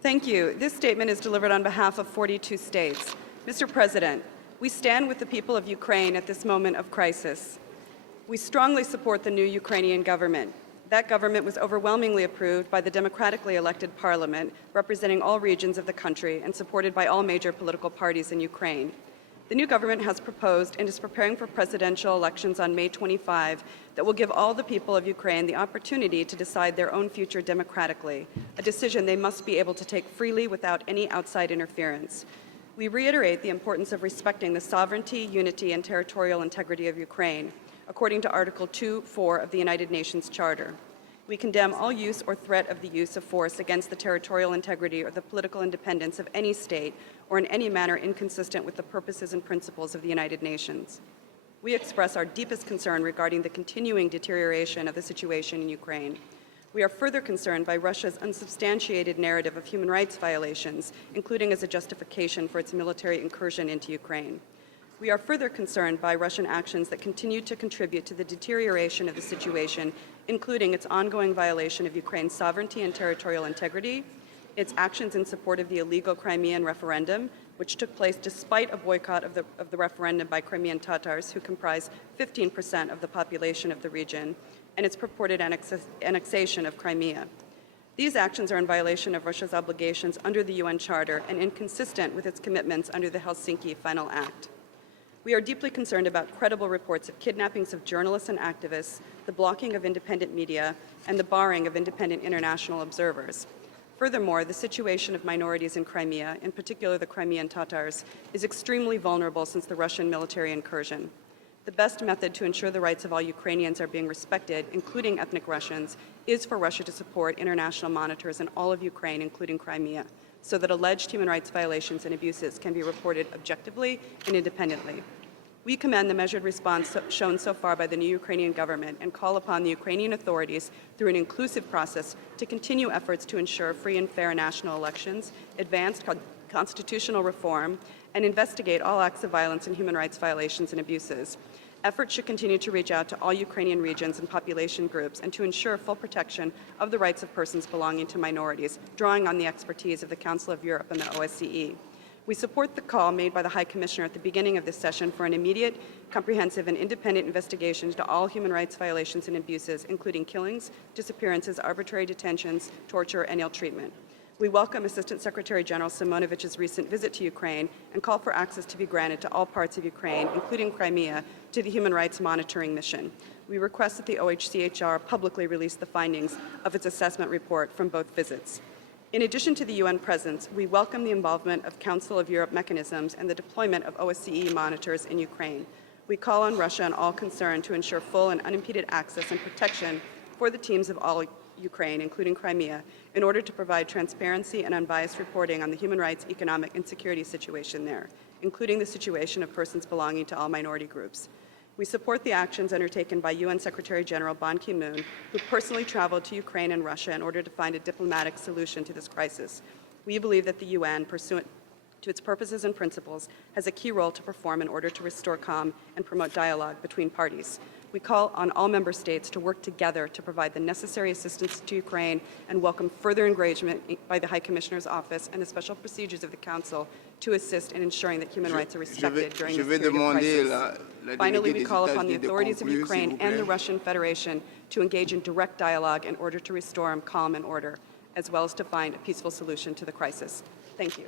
Thank you. This statement is delivered on behalf of 42 states. Mr. President, we stand with the people of Ukraine at this moment of crisis. We strongly support the new Ukrainian government. That government was overwhelmingly approved by the democratically elected parliament, representing all regions of the country and supported by all major political parties in Ukraine. The new government has proposed and is preparing for presidential elections on May 25 that will give all the people of Ukraine the opportunity to decide their own future democratically, a decision they must be able to take freely without any outside interference. We reiterate the importance of respecting the sovereignty, unity, and territorial integrity of Ukraine, according to Article 2.4 of the United Nations Charter. We condemn all use or threat of the use of force against the territorial integrity or the political independence of any state or in any manner inconsistent with the purposes and principles of the United Nations. We express our deepest concern regarding the continuing deterioration of the situation in Ukraine. We are further concerned by Russia's unsubstantiated narrative of human rights violations, including as a justification for its military incursion into Ukraine. We are further concerned by Russian actions that continue to contribute to the deterioration of the situation, including its ongoing violation of Ukraine's sovereignty and territorial integrity, its actions in support of the illegal Crimean referendum, which took place despite a boycott of the referendum by Crimean Tatars, who comprise 15% of the population of the region, and its purported annexation of Crimea. These actions are in violation of Russia's obligations under the UN Charter and inconsistent with its commitments under the Helsinki Final Act. We are deeply concerned about credible reports of kidnappings of journalists and activists, the blocking of independent media, and the barring of independent international observers. Furthermore, the situation of minorities in Crimea, in particular the Crimean Tatars, is extremely vulnerable since the Russian military incursion. The best method to ensure the rights of all Ukrainians are being respected, including ethnic Russians, is for Russia to support international monitors in all of Ukraine, including Crimea, so that alleged human rights violations and abuses can be reported objectively and independently. We commend the measured response shown so far by the new Ukrainian government and call upon the Ukrainian authorities through an inclusive process to continue efforts to ensure free and fair national elections, advance constitutional reform, and investigate all acts of violence and human rights violations and abuses. Efforts should continue to reach out to all Ukrainian regions and population groups and to ensure full protection of the rights of persons belonging to minorities, drawing on the expertise of the Council of Europe and the OSCE. We support the call made by the High Commissioner at the beginning of this session for an immediate, comprehensive, and independent investigation into all human rights violations and abuses, including killings, disappearances, arbitrary detentions, torture, and ill treatment. We welcome Assistant Secretary General Simonovic's recent visit to Ukraine and call for access to be granted to all parts of Ukraine, including Crimea, to the Human Rights Monitoring Mission. We request that the OHCHR publicly release the findings of its assessment report from both visits. In addition to the UN presence, we welcome the involvement of Council of Europe mechanisms and the deployment of OSCE monitors in Ukraine. We call on Russia and all concerned to ensure full and unimpeded access and protection for the teams of all Ukraine, including Crimea, in order to provide transparency and unbiased reporting on the human rights, economic, and security situation there, including the situation of persons belonging to all minority groups. We support the actions undertaken by UN Secretary General Ban Ki-moon, who personally traveled to Ukraine and Russia in order to find a diplomatic solution to this crisis. We believe that the UN, pursuant to its purposes and principles, has a key role to perform in order to restore calm and promote dialogue between parties. We call on all member states to work together to provide the necessary assistance to Ukraine and welcome further engagement by the High Commissioner's Office and the special procedures of the Council to assist in ensuring that human rights are respected during this period of crisis. Finally, we call upon the authorities of Ukraine and the Russian Federation to engage in direct dialogue in order to restore calm and order, as well as to find a peaceful solution to the crisis. Thank you.